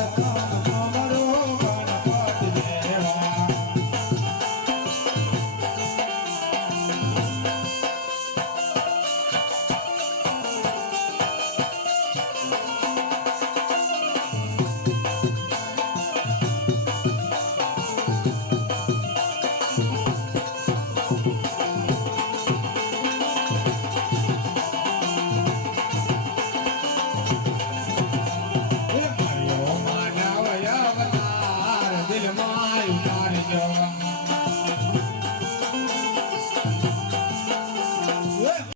का